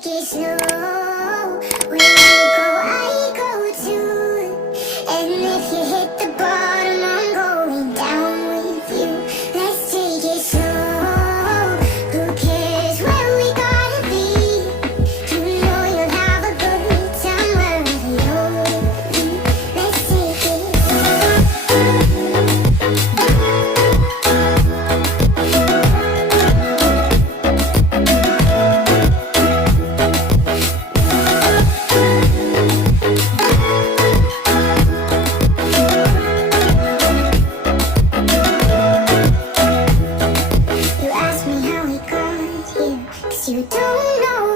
take it slow. Where you go, I go too. And if you hit the bottom, I'm going down with you. Let's take it slow. Who cares where we gotta be? You know you'll have a good time wherever you're with me. Let's take it You ask me how we got here, 'cause you don't know